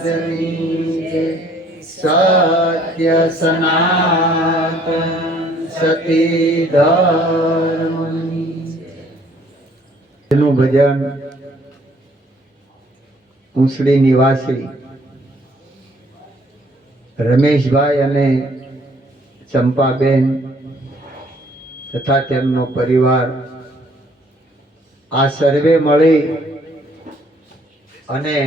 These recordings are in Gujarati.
મહારાજની જય. સત્ય સનાતન સતી ધર્મની નું ભજન ઉસડી નિવાસી રમેશભાઈ અને ચંપાબેન તથા તેમનો પરિવાર આ સર્વે મળી અને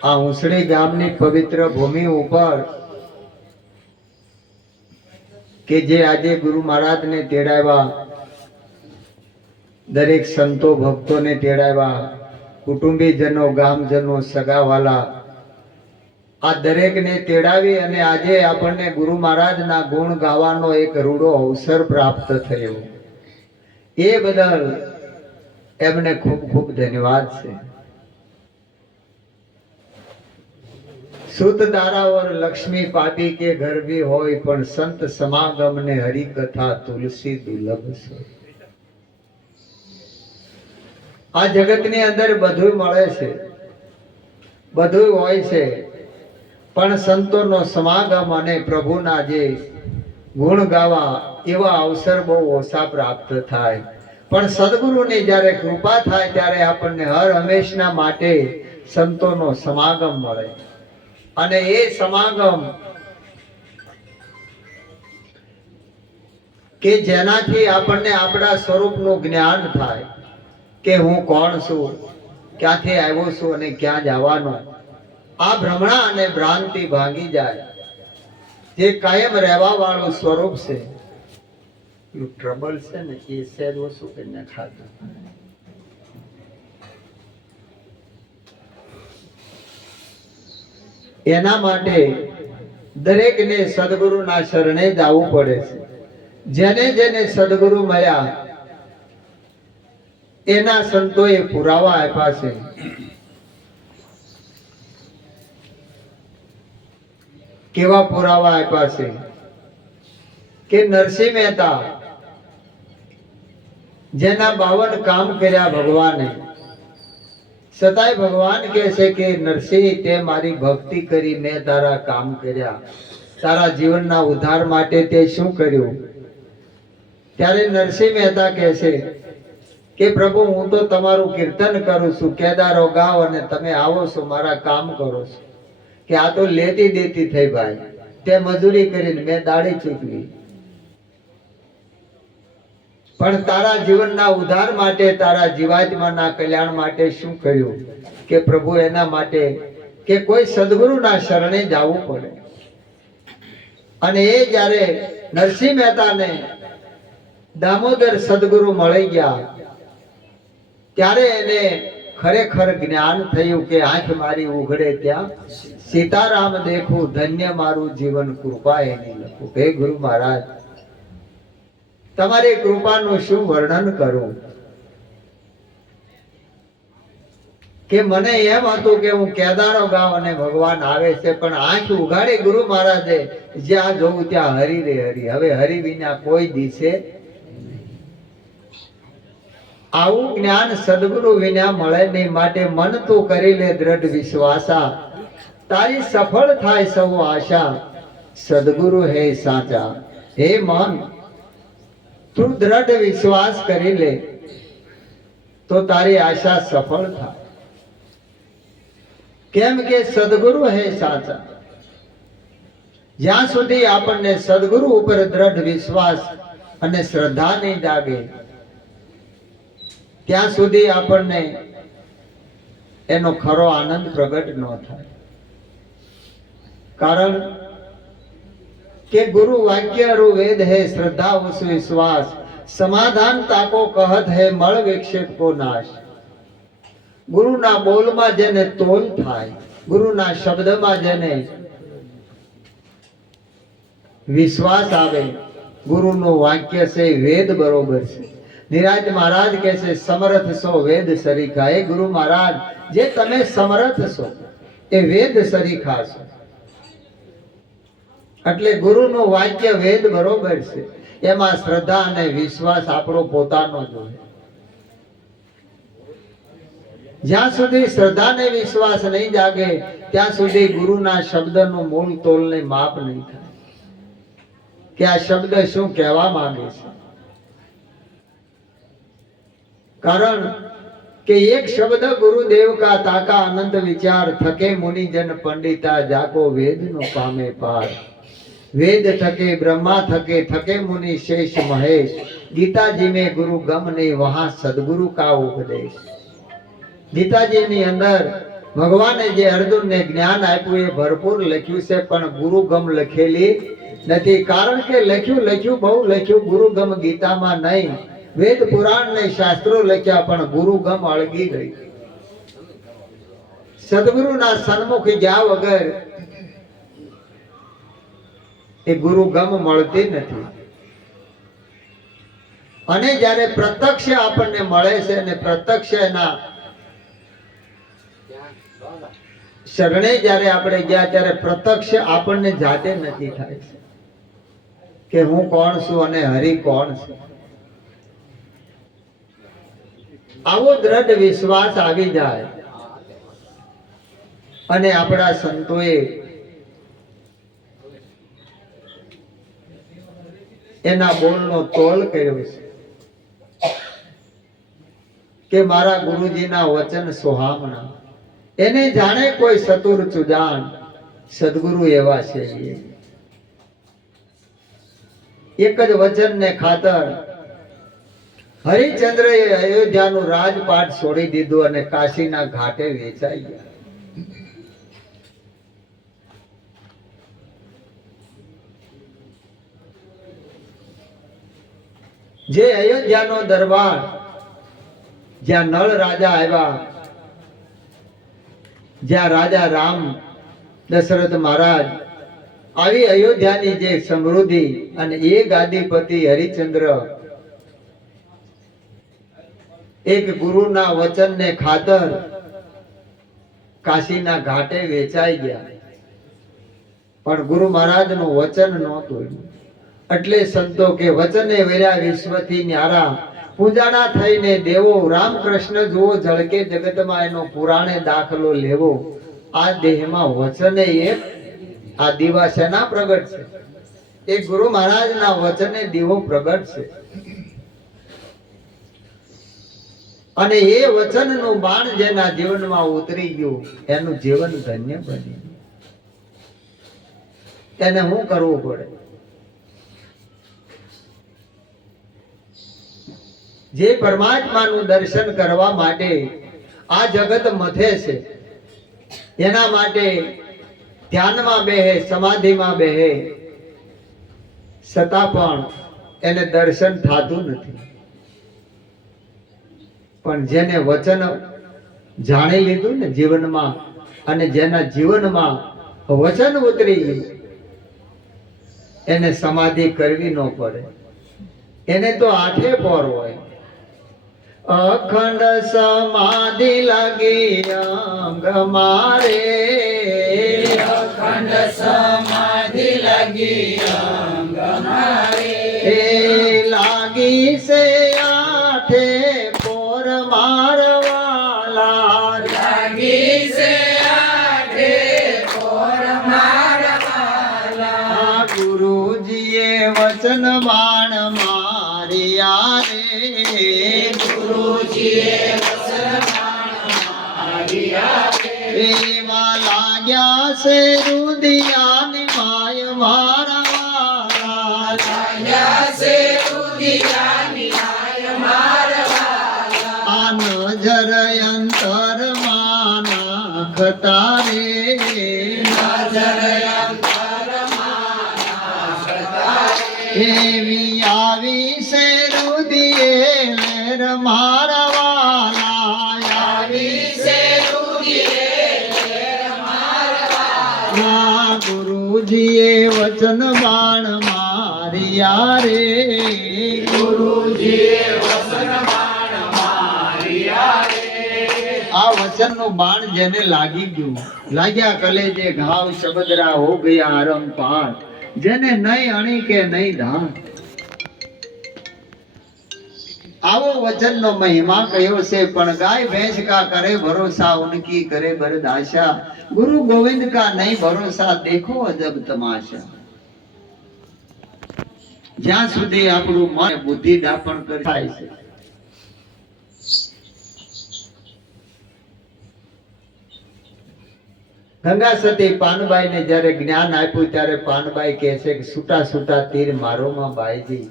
આ ઉસડી ગામની પવિત્ર ભૂમિ ઉપર કે જે આજે ગુરુ મહારાજને તેડાવ્યા, દરેક સંતો ભક્તોને તેડાવ્યા, કુટુંબીજનો, ગામજનો, સગાવાલા આ દરેકને તેડાવી અને આજે આપણને ગુરુ મહારાજના ગુણ ગાવાનો એક રૂડો અવસર પ્રાપ્ત થયો. એ બદલ એમને ખૂબ ખૂબ ધન્યવાદ છે. સુત દારાવર લક્ષ્મી પાટી કે ઘર ભી હોય, પણ સંત સમાગમ ને હરિકથા તુલસી દુર્લભ છે. આ જગતની અંદર બધું મળે છે, બધું હોય છે, પણ સંતોનો સમાગમ અને પ્રભુના જે ગુણ ગાવા એવા અવસર બહુ ઓછા પ્રાપ્ત થાય. પણ સદગુરુની જ્યારે કૃપા થાય ત્યારે આપણને હર હંમેશના માટે સંતોનો સમાગમ મળે. અને એ સમાગમ કે જેનાથી આપણને આપણા સ્વરૂપનું જ્ઞાન થાય કે હું કોણ છું, ક્યાંથી આવ્યો છું અને ક્યાં જવાનો. આ ભ્રમણા અને ભ્રાંતિ ભાંગી જાય. જે કાયમ રહેવા વાળું સ્વરૂપ છે, ટ્રબલ છે ને એ સહેજ ઓછું કરીને ખાધું. એના માટે દરેકને સદગુરુના શરણે જ આવવું પડે છે. જેને જેને સદગુરુ મળ્યા એના સંતોએ પુરાવા આપ્યા છે. કેવા પુરાવા આપ્યા છે કે નરસિંહ મહેતા જેના 52 કામ કર્યા ભગવાને, છતાંય ભગવાન કહે છે કે નરસિંહ તે મારી ભક્તિ કરી, મેં તારા કામ કર્યા, તારા જીવનના ઉદ્ધાર માટે તે શું કર્યું? ત્યારે નરસિંહ મહેતા કહે છે કે પ્રભુ હું તો તમારું કીર્તન કરું છું, કેદારો ગાવ અને તમે આવો છો, મારા કામ કરો છો. કે આ તો લેતી દેતી થઈ ભાઈ, તે મજૂરી કરીને મેં દાડી ચૂકવી, પણ તારા જીવનના ઉદ્ધાર માટે, તારા જીવાત્માના કલ્યાણ માટે શું કર્યું? કે પ્રભુ એના માટે કે કોઈ સદગુરુના શરણે જવું પડે. અને એ જ્યારે નરસિંહ મહેતાને દામોદર સદગુરુ મળી ગયા ત્યારે એને ખરેખર જ્ઞાન થયું કે આંખ મારી ઉઘડે ત્યાં સીતારામ દેખું, ધન્ય મારું જીવન, કૃપા એની લખું. હે ગુરુ મહારાજ, તમારી કૃપાનું શું વર્ણન કરું? કે મને એમ હતું કે હું કેદારો ગાઉં અને ભગવાન આવે છે, પણ આંખ ઉઘાડી ગુરુ મહારાજે જ્યાં જોઉં ત્યાં હરી રે હરી. હવે હરી વિના કોઈ દિશે. આવું જ્ઞાન સદગુરુ વિના મળે નહીં. માટે મન તું કરી લે દ્રઢ વિશ્વાસા, તારી સફળ થાય સૌ આશા, સદગુરુ હે સાચા. હે મન, તું દ્રઢ વિશ્વાસ કરી લે તો તારી આશા સફળ થાય. કેમ કે સદગુરુ હે સાચા. જ્યાં સુધી આપણને સદગુરુ ઉપર દ્રઢ વિશ્વાસ અને શ્રદ્ધા નહીં જાગે ત્યાં સુધી આપણને એનો ખરો આનંદ પ્રગટ ન થાય. કારણ કે ગુરુ વાક્ય રુ વેદ હે, શ્રદ્ધા ઉસ વિશ્વાસ, સમાધાન તાકો કહત હે, મળ વિક્ષેપ કો નાશ. ગુરુના બોલમાં જેને તોલ થાય, ગુરુના શબ્દમાં જેને વિશ્વાસ આવે, ગુરુનું વાક્ય છે વેદ બરોબર છે. નિરાજ મહારાજ કહે છે સમર્થ છો વેદ સરીખા. એ ગુરુ મહારાજ, જે તમે સમર્થ છો એ વેદ સરીખા છો. એટલે ગુરુનું વાક્ય વેદ બરોબર છે. એમાં શ્રદ્ધા અને વિશ્વાસ આપણો પોતાનો જ હોય. જ્યાં સુધી શ્રદ્ધા ને વિશ્વાસ નહીં જાગે ત્યાં સુધી ગુરુના શબ્દનું મૂળ તોલ ને માપ નહીં થાય કે આ શબ્દ શું કહેવા માંગે છે. કારણ કે એક શબ્દ ગુરુદેવ કા તાકા અનંત વિચાર થકે મુનિજન પંડિતા જાકો વેદ નો પામે પાર. वेद थके ब्रह्मा थके थके मुनि शेष महेश. गीता जी में गुरु गम नहीं वहां सदगुरु का उपदेश. गीता जी ની અંદર ભગવાને જે અર્જુન ને જ્ઞાન આપ્યું એ ભરપૂર લખ્યું છે પણ ગુરુ ગમ લખેલી નથી. કારણ કે લખ્યું બહુ લખ્યું, ગુરુ ગમ ગીતામાં નહીં. વેદ પુરાણ ને શાસ્ત્રો લખ્યા પણ ગુરુ ગમ અળગી ગઈ. સદગુરુના સન્મુખ ગયા વગર એ ગુરુ ગમ મળતી નથી. અને જ્યારે પ્રત્યક્ષ આપણને મળે છે અને પ્રત્યક્ષ એના શરણે જ્યારે આપણે ગયા ત્યારે પ્રત્યક્ષ આપણને જાતે નથી થાય છે કે હું કોણ છું અને હરિ કોણ છે. આવો દ્રઢ વિશ્વાસ આવી જાય અને આપણા સંતોએ એના બોલનો તોલ કર્યો છે કે મારા ગુરુજીના વચન સુહામણા. એને જાણે કોઈ સતુર ચુજાણ, સદગુરુ એવા છે. એક જ વચન ને ખાતર હરિચંદ્ર એ અયોધ્યાનું રાજપાટ છોડી દીધું અને કાશીના ઘાટે વેચાઈ ગયા. જે અયોધ્યાનો દરબાર જ્યાં નળ રાજા આવ્યા, જ્યાં રાજા રામ દશરથ મહારાજ આવી અયોધ્યાની જે સમૃદ્ધિ અને એ ગાદીપતિ હરિચંદ્ર એક ગુરુના વચનને ખાતર કાશીના ઘાટે વેચાઈ ગયા. પણ ગુરુ મહારાજનું વચન નહોતું. એટલે સંતો કે વચને વેર્યા વિશ્વથી ન્યારા, પૂજાણા થઈને દેવો. રામકૃષ્ણ જુઓ ઝળકે જગતમાં એનો પુરાણે દાખલો લેવો. આ દેહમાં વચને એક આ દીવા શેના પ્રગટ છે? એ ગુરુ મહારાજના વચને દીવો પ્રગટ છે. અને એ વચનનું બાણ જેના જીવનમાં ઉતરી ગયું એનું જીવન ધન્ય બન્યું. એને શું કરવું પડે? જે પરમાત્માનું દર્શન કરવા માટે આ જગત મથે છે, એના માટે ધ્યાનમાં બેહે, સમાધિમાં બેહે, છતાં પણ એને દર્શન થતું નથી. પણ જેને વચન જાણી લીધું ને જીવનમાં, અને જેના જીવનમાં વચન ઉતરી ગયું, એને સમાધિ કરવી ન પડે. એને તો આઠે પોર હોય. અખંડ સમાધિ લાગી અંગ મારે, અખંડ સમાધિ લાગી અંગ મારે. એ લાગી છે આઠે પોર મારવાલા, લાગી છે આઠે પોર મારવાલા. ગુરુજીએ વચન બાણ માર્યા રે, ગુરુજીએ વચન બાણ માર્યા રે. એવા લાગ્યા છે રુદિયાની માય મારવાલા, લાગ્યા છે રુદિયાની માય મારવાલા. આ નજર અંતરમાં નાખતા રે, નજર અંતરમાં નાખતા રે. એવી આવી છે રુદિયે લેર મારવાલા, આવી છે રુદિયે લેર મારવાલા. ગુરુજીએ વચન બાણ માર્યા રે, ગુરુજીએ વચન બાણ માર્યા રે. આ વચનનું બાણ જેને લાગી ગયું, લાગ્યા કલેજે ઘાવ શબદરા હો ગયા આરમ પાર. જેને નહીં અણી કે નહીં ધાન, આવો વચનનો મહિમા કયો છે, પણ ગાય ભેંસ કા કરે ભરોસા, ઉનકી કરે બરદાશા, ગુરુ ગોવિંદ કા નહીં ભરોસા, દેખો અજબ તમાશા. જ્યાં સુધી આપણું મન બુદ્ધિ ડાપણ કરી થાય છે, ગંગા સતી પાનબાઈ ને જયારે જ્ઞાન આપ્યું ત્યારે પાનબાઈ કહે છે કે છૂટા છૂટા તીર મારો માં બાઈજી,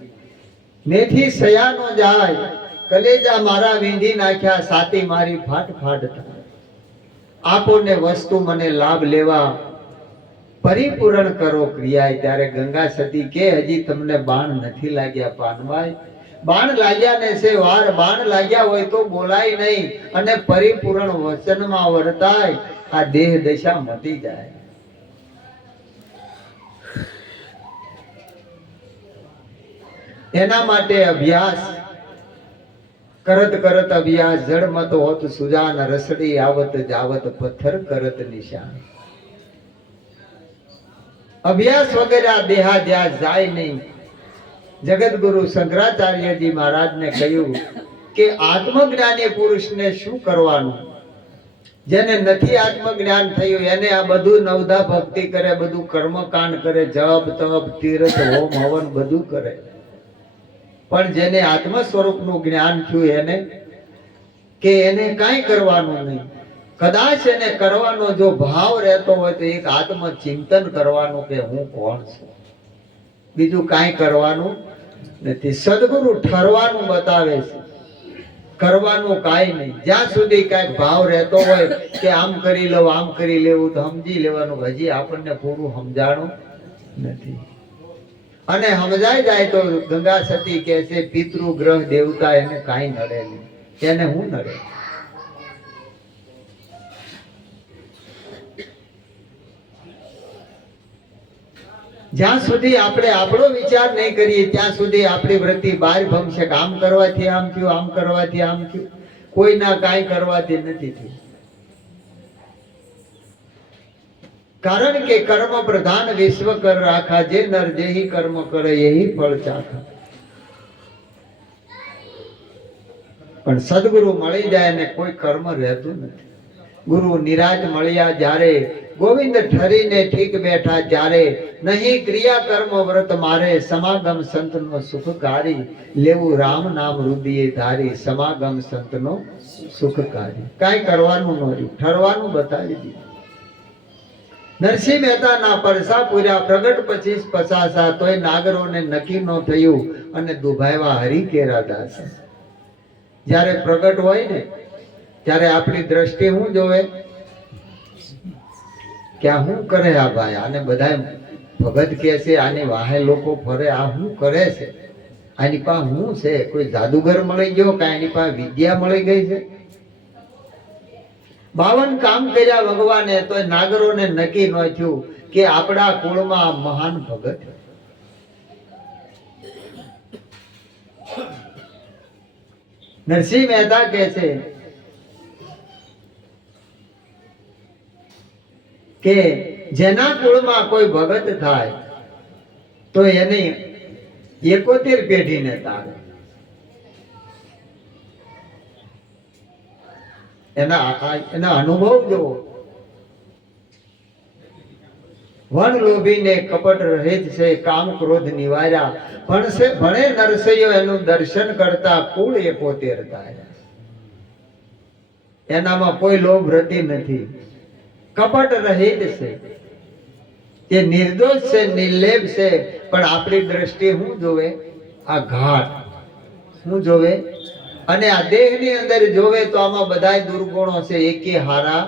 મેથી સયાનો જાય, કલેજા મારા વીંધી નાખ્યા, સાતી મારી ફાટ ફાટ થાય. આપો ને વસ્તુ મને લાભ લેવા, પરિપૂર્ણ કરો ક્રિયા. ત્યારે ગંગા સતી કે હજી તમને બાણ નથી લાગ્યા પાનબાઈ, બાણ લાગ્યા ને છે વાર, બાણ લાગ્યા હોય તો બોલાય નહીં અને પરિપૂર્ણ વચનમાં વર્તાય, આ દેહ દશા મટી જાય. એના માટે અભ્યાસ કરત કરત અભ્યાસ, જળમત હોત સુજાન, રસડી આવત જાવત પથ્થર કરત નિશાન. અભ્યાસ વગેરે આ દેહાધ્યાસ જાય નહીં. જગત ગુરુ શંકરાચાર્યજી મહારાજને કહ્યું કે આત્મજ્ઞાની પુરુષને શું કરવાનું? જેને નથી આત્મજ્ઞાન થયું એને આ બધું નવધા ભક્તિ કરે, બધું કર્મકાંડ કરે, જપ તપ તીર્થ હોમ હવન બધું કરે, પણ જેને આત્મ સ્વરૂપનું જ્ઞાન થયું એને કે એને કાંઈ કરવાનું નહીં. કદાચ એને કરવાનો જો ભાવ રહેતો હોય તો એક આત્મ ચિંતન કરવાનું કે હું કોણ છું, બીજું કાંઈ કરવાનું નથી. સદગુરુ ઠરવાનું બતાવે છે, કરવાનું કાંઈ નહીં. જ્યાં સુધી કાંઈક ભાવ રહેતો હોય કે આમ કરી લઉં આમ કરી લેવું તો સમજી લેવાનું, હજી આપણને પૂરું સમજાણું નથી. અને સમજાઈ જાય તો ગંગા સતી કહે છે પિતૃ ગ્રહ દેવતા એને કાંઈ નડે નહીં, એને હું નડે? જ્યાં સુધી આપણે આપણો વિચાર નહીં કરીએ ત્યાં સુધી આપણી વૃત્તિ બહાર ભમશે. આમ કરવાથી આમ થયું, આમ કરવાથી આમ થયું, કોઈના કાંઈ કરવાથી નથી થયું. કારણ કે કર્મ પ્રધાન વિશ્વ કર રાખા, જે નર જેહી કર્મ કરે એહી ફળ ચાખા. પણ સદગુરુ મળી જાય ને કોઈ કર્મ રહેતું નથી. ગુરુ નિરાજ મળ્યા જ્યારે, ગોવિંદ ઠરીને ઠીક બેઠા ત્યારે, નહીં ક્રિયા કર્મ વ્રત મારે, સમાગમ સંતનો સુખકારી, લેવું રામ નામ રુદિયે ધારી, સમાગમ સંતનો સુખકારી. કાંઈ કરવાનું નહોતું, ઠરવાનું બતાવી દીધું. નરસિંહ મહેતાના પરસા પૂર્યા, પ્રગટ 25-50 તોય નાગરોને નક્કી ન થયું અને દુભાવ્યા હરી કેરા દાસ. જ્યારે પ્રગટ હોય ને ત્યારે આપણી દ્રષ્ટિ શું જોવે કે આ શું કરે આ ભાઈ, આને બધા ભગત કહે છે, આની વાહે લોકો ફરે, આ શું કરે છે, આની પાસે શું છે? કોઈ જાદુગર મળી ગયો કે આની પાસે વિદ્યા મળી ગઈ છે? 52 કામ કર્યા ભગવાને તો નાગરોને નક્કી ન થયું કે આપણા કુળમાં મહાન ભગત. નરસિંહ મહેતા કહે છે કે જેના કુળમાં કોઈ ભગત થાય તો એની 71 પેઢીને તારે. એના અનુભવ જુઓ. વન લોભીને કપટ રહિત છે, કામ ક્રોધ નિવાર્યા, ભણે નરસૈયો એનું દર્શન કરતા, કુળ 71 થાય. એનામાં કોઈ લોભ રતિ નથી, કપટ રહિત છે, એ નિર્દોષ છે, નિર્લેપ છે. પણ આપણી દ્રષ્ટિ શું જોવે? આ ઘાટ શું જોવે? અને આ દેહની અંદર જોવે તો આમાં બધાય દુર્ગુણો છે, એકે હારા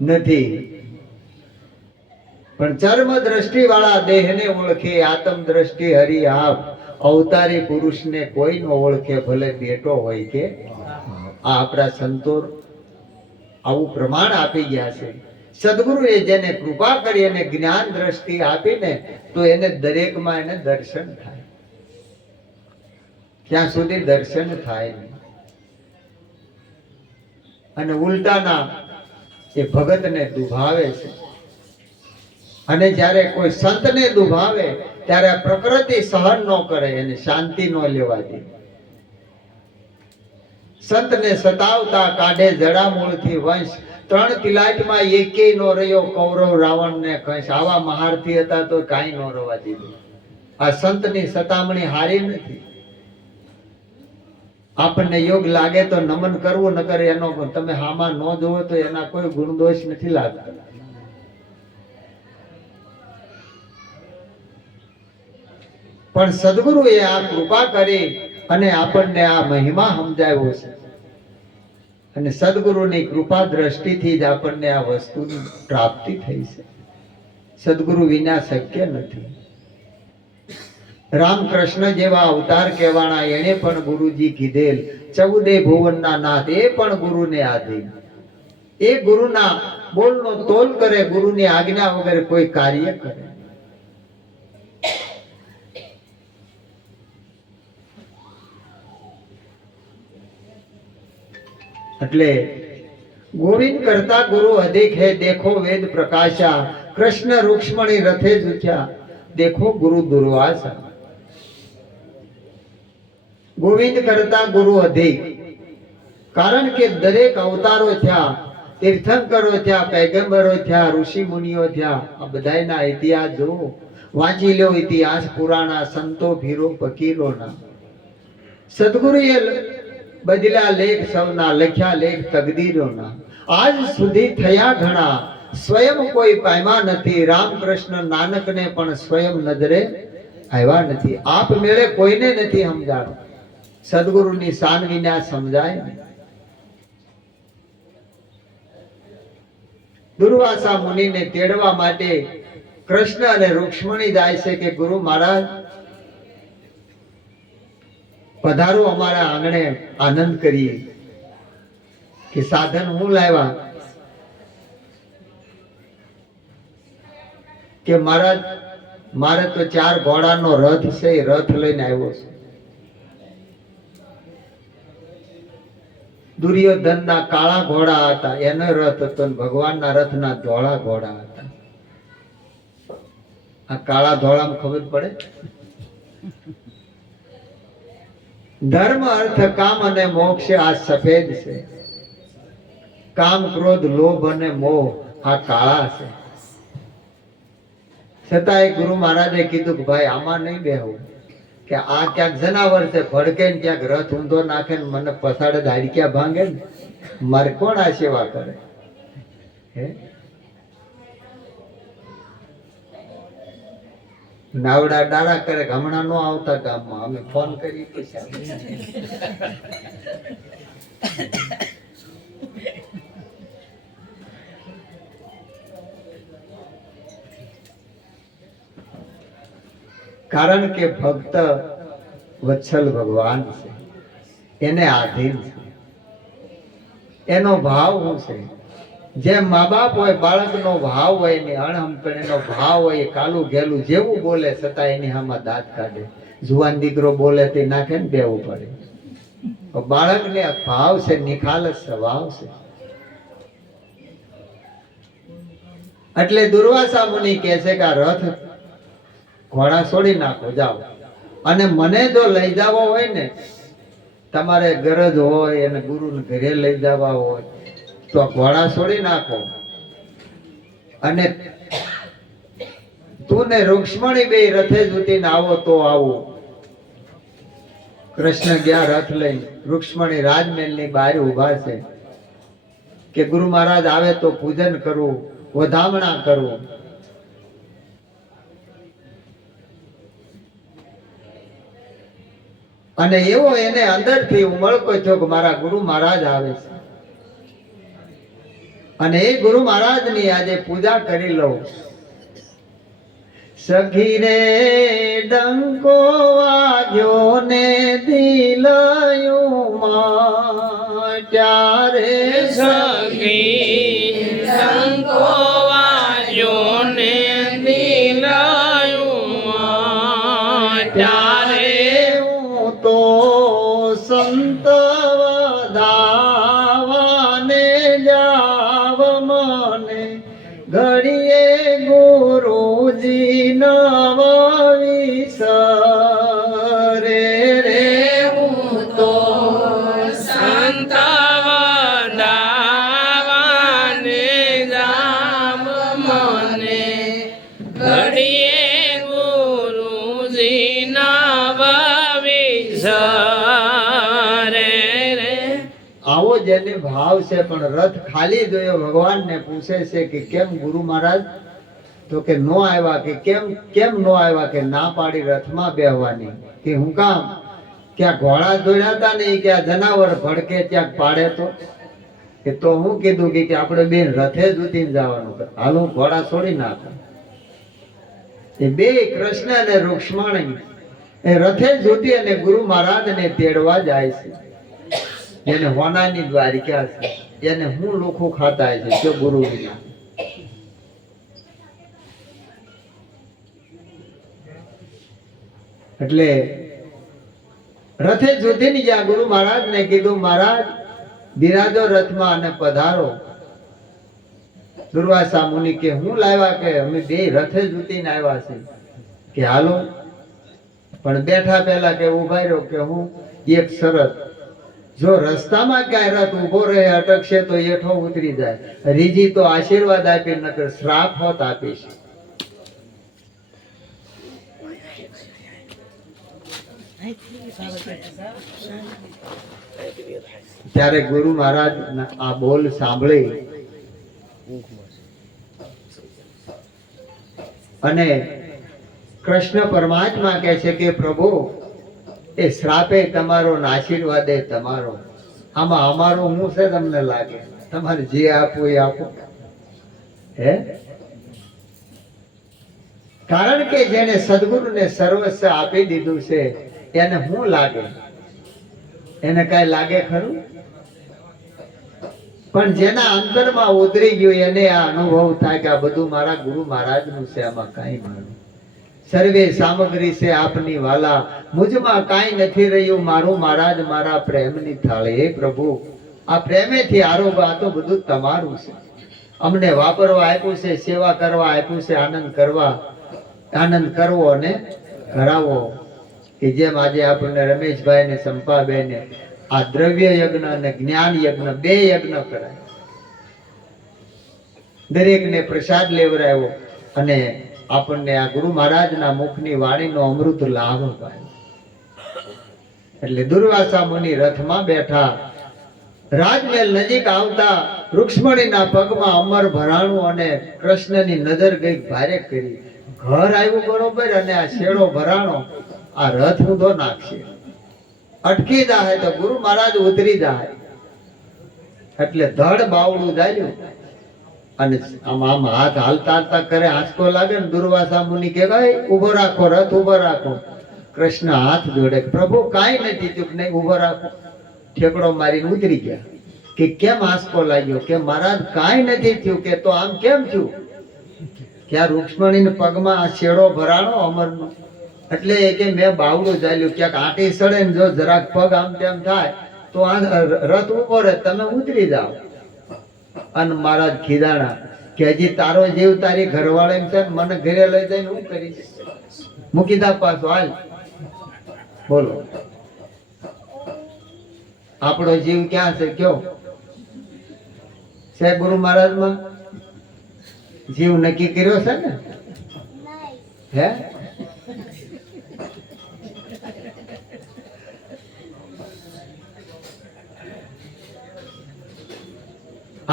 નથી. પણ ચર્મ દ્રષ્ટિ વાળા દેહને ઓળખે, આત્મ દ્રષ્ટિ હરિ આપ. અવતારી પુરુષને કોઈ ન ઓળખે, ભલે બેટો હોય કે. આ આપણા સંતો આવું પ્રમાણ આપી ગયા છે. સદગુરુએ જેને કૃપા કરી અને જ્ઞાન દ્રષ્ટિ આપીને તો એને દરેકમાં એને દર્શન થાય. ત્યાં સુધી દર્શન થાય નહીં. અને ઉલટાના એ ભગતને દુભાવે છે. અને જ્યારે કોઈ સંતને દુભાવે ત્યારે પ્રકૃતિ સહન ન કરે, એને શાંતિ ન લેવા દે. સંતને સતાવતા કાઢે જડામૂળથી વંશ, 3 તિલાટમાં એકેય નો રહ્યો કૌરવ રાવણને કંસ. આવા મહારથી હતા તો કાંઈ ન રવા દીધું. આ સંતની સતામણી હારી નથી. આપણને યોગ લાગે તો નમન કરવું, ન કરે એનો તમે હામાં ન જોવો તો એના કોઈ ગુણ દોષ નથી લાગતા. પણ સદગુરુએ આ કૃપા કરી અને આપણને આ મહિમા સમજાવ્યો છે. અને સદગુરુની કૃપા દ્રષ્ટિથી જ આપણને આ વસ્તુની પ્રાપ્તિ થઈ છે. સદગુરુ વિના શક્ય નથી. રામકૃષ્ણ જેવા અવતાર કહેવાના, એને પણ ગુરુજી કીધેલ 14 ભુવનના નાથ, એ પણ ગુરુને આધીન. એ ગુરુના બોલનો તોલ કરે, ગુરુની આજ્ઞા વગર કોઈ કાર્ય કરે. એટલે ગોવિંદ કરતા ગુરુ અધિક હે, દેખો વેદ પ્રકાશા. કૃષ્ણ રૂક્ષ્મણી રથે જુચ્યા, દેખો ગુરુ દુર્વાસા. ગોવિંદ કરતા ગુરુ અધિક, કારણ કે દરેક અવતારો થયા, તીર્થંકરો થયા, પૈગંબરો થયા, ઋષિ મુનિઓ થયા. આ બધાયના ઇતિહાસ જુઓ, વાંચી લો ઇતિહાસ પુરાણા, સંતો ભીરો ફકીરોના. સદગુરુએ બદલ્યા લેખ સૌના, લખ્યા લેખ તકદીરોના. આજ સુધી થયા ઘણા, સ્વયં કોઈ પામ્યા નથી. રામકૃષ્ણ નાનકને પણ સ્વયં નજરે આવ્યા નથી. આપ મેળે કોઈને નથી સમજાણું. સદગુરુની શાન વિના સમજાય નહીં. દુર્વાસા મુનિને તેડવા માટે કૃષ્ણ અને રૂક્ષ્મણી જાય છે કે ગુરુ મહારાજ પધારો અમારા આંગણે, આનંદ કરીએ. કે સાધન હું લાવ્યા? કે મહારાજ મારે તો 4 ઘોડાનો રથ છે, રથ લઈને આવ્યો છું. દુર્યોધનના કાળા ઘોડા હતા, એનો રથ હતો, અને ભગવાનના રથના ધોળા ઘોડા હતા. આ કાળા ધોળામાં ખબર પડે? ધર્મ અર્થ કામ અને મોક્ષ આ સફેદ છે. કામ ક્રોધ લોભ અને મોહ આ કાળા છે. છતાંય ગુરુ મહારાજે કીધું કે ભાઈ આમાં નહીં બેહવું. કે આ ક્યાંક જનાવર છે, ભડકે ને ક્યાંક રથ ઊંધો નાખે ને મને પસાડે દાડક્યા ભાંગે ને, મારે કોણ આ સેવા કરે? હે નાવડા ડાળા કરે, હમણાં નો આવતા ગામમાં, અમે ફોન કરી પૈસા. કારણ કે ભક્ત વત્સલ ભગવાન છે, એને આધીન છે. એનો ભાવ શું છે? જેમ મા બાપ હોય, બાળકનો ભાવ હોય, એની અણહમપણીનો ભાવ હોય, કાલું ઘેલું જેવું બોલે છતાં એની આમાં દાંત કાઢે. જુવાન દીકરો બોલે તે નાખે ને બેવું પડે. બાળકને ભાવ છે, નિખાલસ સ્વભાવ છે. એટલે દુર્વાસા મુનિ કહે છે કે આ રથ ઘોડા છોડી નાખો, જાઓ. અને મને જો લઈ જવો હોય ને, તમારે ગરજ હોય અને ગુરુને ઘરે લઈ જવા હોય તો ઘોડા છોડી નાખો. અને તું ને રૂક્ષ્મણી બે રથે જુટીને આવો તો આવો. કૃષ્ણ ગયા રથ લઈ. રૂક્ષ્મણી રાજમહેલની બહાર ઉભા છે કે ગુરુ મહારાજ આવે તો પૂજન કરવું, વધામણા કરવું. અને એવો એને અંદરથી ઉમળકો થયો કે મારા ગુરુ મહારાજ આવે છે, અને એ ગુરુ મહારાજની આજે પૂજા કરી લઉં. સખી રે ડંકો વાગ્યો ને દિલયું ત્યારે, સખી ડંકો વાગ્યો ને દિલયું ત્યારે, તો સંત વધાવાને જાવ મને ઘડીએ ગુરુ જેને ભાવ છે, પણ રથ ખાલી જોયો ભગવાનને પૂછે છે કે કેમ ગુરુ મહારાજ? તો કે નો આવ્યા. કે કેમ નો આવ્યા? કે ના પાડી રથમાં બેહવાની. કે હું કામ? કે આ ઘોડા દોડ્યા હતા ને કે આ જનાવર ભડકે ત્યાં પાડે તો હું કીધું કે આપણે બેન રથે જ ઉતરીને જવાનું. હાલ હું ઘોડા છોડી નાખું. એ બે કૃષ્ણ અને રૂક્ષ્મણી એ રથે જુટી અને ગુરુ મહારાજ ને તેડવા જાય છે. જેને હોનાની દ્વારિકા છે, એને હું લોખું ખાતા છે કે ગુરુ વિના. એટલે રથે જુટીને ગયા. ગુરુ મહારાજ ને કીધું, મહારાજ બિરાજો રથમાં અને પધારો. દુર્વાસા મુનિ કે હું લાવ્યા? કે અમે બે રથે જ ઉતરીને આવ્યા છે. કે હાલો. પણ બેઠા પહેલા કે ઉભા રહ્યો. કે હું એક શરત, જો રસ્તામાં ક્યાંય રથ ઉભો રહે અટકશે તો એઠો ઉતરી જાય. રીજી તો આશીર્વાદ આપી, નકર શ્રાપ હોત આપીશ. ત્યારે ગુરુ મહારાજ આ બોલ સાંભળી અને કૃષ્ણ પરમાત્મા કહે છે કે પ્રભુ, એ શ્રાપે તમારો ને આશીર્વાદે તમારો. આમાં અમારો હું છે તમને લાગે? તમારે જે આપવું એ આપો. હે? કારણ કે જેને સદગુરુને સર્વસ્વ આપી દીધું છે એને શું લાગે? એને કઈ લાગે ખરું? પણ જેના અંતરમાં ઉતરી ગયું એને આ અનુભવ થાય કે આ બધું મારા ગુરુ મહારાજનું છે, આમાં કાંઈ મારું. સર્વે સામગ્રી છે આપની વાલા, મુજમાં કાંઈ નથી રહ્યું મારું મહારાજ મારા પ્રેમની થાળી. હે પ્રભુ, આ પ્રેમેથી આરોગ્ય, આ તો બધું તમારું છે. અમને વાપરવા આપ્યું છે, સેવા કરવા આપ્યું છે, આનંદ કરવો અને કરાવવો. કે જેમ આજે આપણને રમેશભાઈ ને સંપાબેન આ દ્રવ્ય યજ્ઞ અને જ્ઞાન યજ્ઞ બે યજ્ઞ કરાય. દરેકને પ્રસાદ લેવરાયો અને આપણને આ ગુરુ મહારાજના મુખની વાણીનો અમૃત લાભ અપાયો. એટલે દુર્વાસા મુનિ રથમાં બેઠા. રાજમહેલ નજીક આવતા રૂક્ષ્મણીના પગમાં અમર ભરાણું અને કૃષ્ણની નજર ગઈ ભારે કરી. ઘર આવ્યું બરોબર અને આ શેડો ભરાણો આ રથ ઊંધો નાખશે, અટકી જાય તો ગુરુ મહારાજ ઉતરી જાય. એટલે ધડ બાવડું જાયું અને આમ હાથ હાલતા હાલતા કરે, આંચકો લાગે ને દુર્વાસા મુનિ કે ભાઈ ઉભો રાખો, રથ ઉભો રાખો. કૃષ્ણ હાથ જોડે, પ્રભુ કાંઈ નથી થયું. નહીં, ઉભો રાખો. ઠેકડો મારીને ઉતરી ગયા. કે કેમ આંચકો લાગ્યો? કે મહારાજ કાંઈ નથી થયું. કે તો આમ કેમ થયું? કે આ રૂક્ષ્મણી પગમાં આ શેડો ભરાણો અમરનો. એટલે એ કે મેં બાવડું ચાલ્યું, ક્યાંક આંટી સડે ને જો જરાક પગ આમ તેમ થાય તો આ રથ ઉભો રહે, તમે ઉતરી જાઓ. અને મહારાજ ખીદાણા કે હજી તારો જીવ તારી ઘરવાળી છે, મને ઘરે લઈ જઈને હું કરીશ? મૂકી દા પાછો, હાલ. બોલો, આપણો જીવ ક્યાં છે? કયો છે? ગુરુ મહારાજમાં જીવ નક્કી કર્યો છે ને? હે?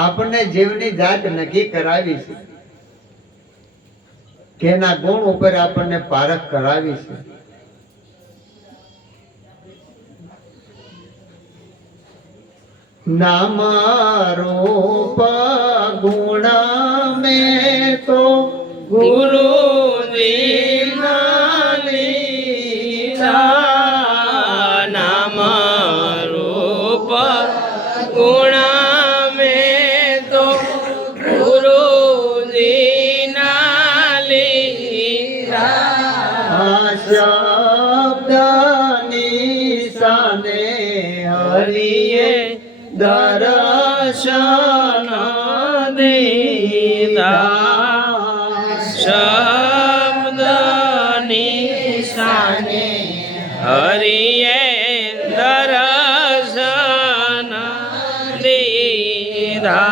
આપણને જીવની જાત નક્કી કરાવી છે કે એના ગુણ ઉપર આપણને પારખ કરાવી છે. નામ રૂપ ગુણ में तो गुरु नाम रूप गुण में तो गुरु शब्द निशाने हरिये दर्शन दीदा शब्द निशाने हरिये दर्शन दीदा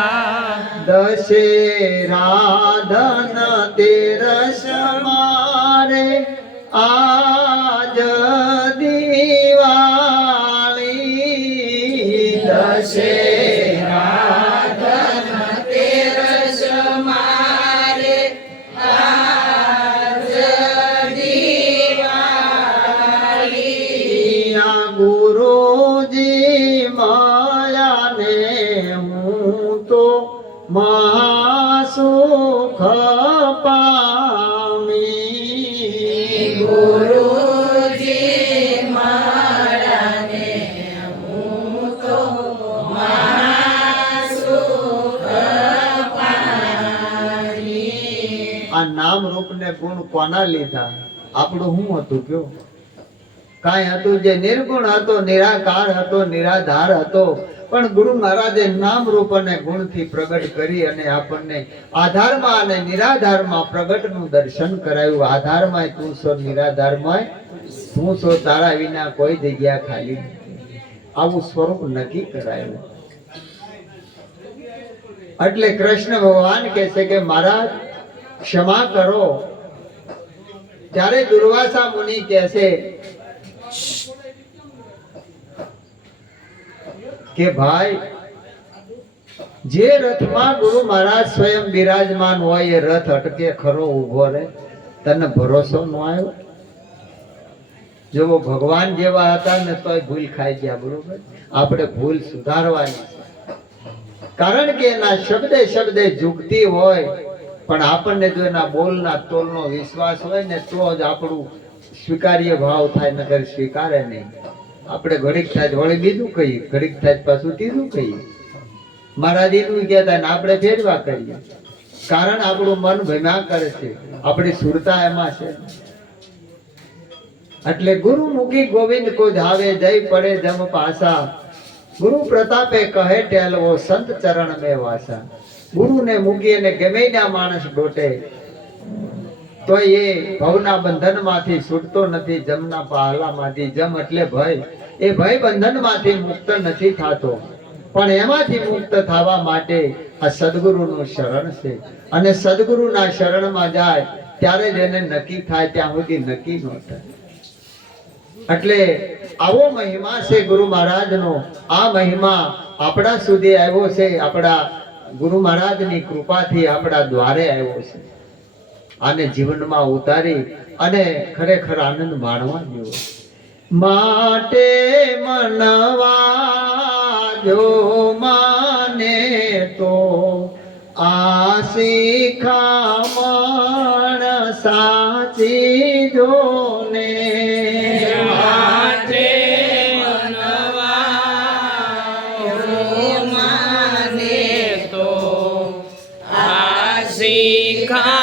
दशेराधन तेरस मारे आज दिवाली दशे તો મહાસુખ પામી ગુરુજી મારાને હું તો મહાસુખ પામી. આ નામ રૂપ ને ગુણ કોના લીધા? આપણું શું હતું કયો? કાંઈ હતું જે નિર્ગુણ હતો, નિરાકાર હતો, નિરાધાર હતો, પણ ગુરુ મહારાજે નામ રૂપ અને ગુણથી પ્રગટ કરી અને આપણને આધારમાં અને નિરાધારમાં પ્રગટનું દર્શન કરાયું. આધારમાં તું છો, નિરાધારમાં તું છો, તારા વિના કોઈ જગ્યા ખાલી નથી. આવું સ્વરૂપ નક્કી કરાયું. એટલે કૃષ્ણ ભગવાન કહે છે કે મહારાજ ક્ષમા કરો. ત્યારે દુર્વાસા મુનિ કહે છે કે ભાઈ, જે રથમાં ગુરુ મહારાજ સ્વયં બિરાજમાન હોય એ રથ અટકે ખરો ઊભો રહે? તને ભરોસો ન આવ્યો? જો ભગવાન જેવા હતા ને તોય ભૂલ ખાઈ ગયા. બરોબર, આપણે ભૂલ સુધારવાની છે. કારણ કે એના શબ્દે શબ્દે જુગતી હોય, પણ આપણને જો એના બોલના તોલનો વિશ્વાસ હોય ને તો જ આપણું સ્વીકાર્ય ભાવ થાય, નકર સ્વીકારે નહીં. આપણે ઘડીક થાય વળી બીજું કહીએ, ઘડીક થાય પાછું ત્રીજું કહીએ. મહારાજ એટલું કહેતા ને આપણે ફેરવા કરીએ. કારણ આપણું મન ભમ્યા કરે છે, આપણી સુરતા એમાં છે. એટલે ગુરુ મુખી ગોવિંદ કો ધાવે, જય પડે જમ પાસા. ગુરુ પ્રતાપે કહે ટેલવો, સંત ચરણ મે વાસા. ગુરુને મૂકી અને ગમે ના માણસ ડોટે તો એ ભવના બંધનમાંથી છૂટતો નથી. જમના પહાલામાંથી, જમ એટલે ભય, એ ભય બંધનમાંથી મુક્ત નથી થતો. પણ એમાંથી મુક્ત થવા માટે આ સદગુરુનું શરણ છે. અને સદગુરુના શરણમાં જાય ત્યારે જ એને નક્કી થાય, ત્યાં સુધી નક્કી ન થાય. એટલે આવો મહિમા છે ગુરુ મહારાજનો. આ મહિમા આપણા સુધી આવ્યો છે, આપણા ગુરુ મહારાજની કૃપાથી આપણા દ્વારે આવ્યો છે. આને જીવનમાં ઉતારી અને ખરેખર આનંદ માણવા જેવો. માટે મનવા જો માને તો આ શિખામણ સાચી જોને. માટે મનવા જો માને તો આ શિખામણ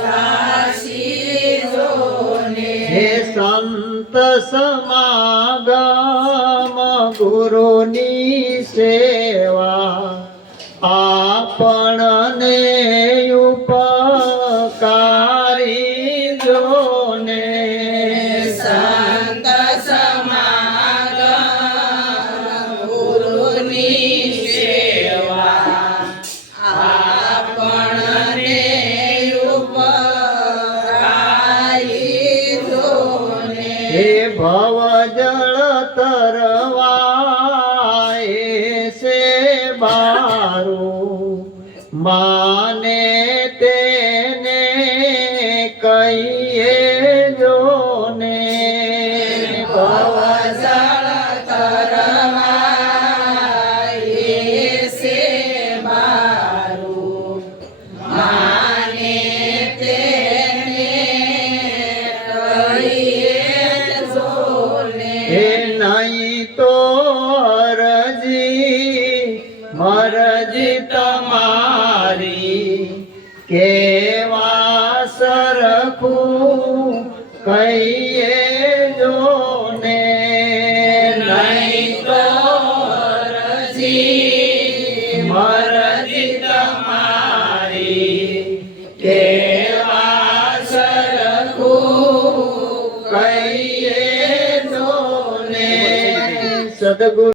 સાચી જોને. હે સંત સમાગમ ગુરુની સેવા, આપણને ઉપકારી જોને. સંત સમાગમ ગુરુની સેવા, આપણને ઉપકારી જોને. હે ભવ જળ તરવાય છે બારું, માને તેને કહીએ જોને. ભવજળ તરવાય છે બારું, માને તેને કહીએ જોને. હે નહીં તો મરજી તમારી, કેવા સરખું કહીએ જોને. નહીં તો મરજી તમારી, કેવા સરખું કહીએ જોને. સદગુરુ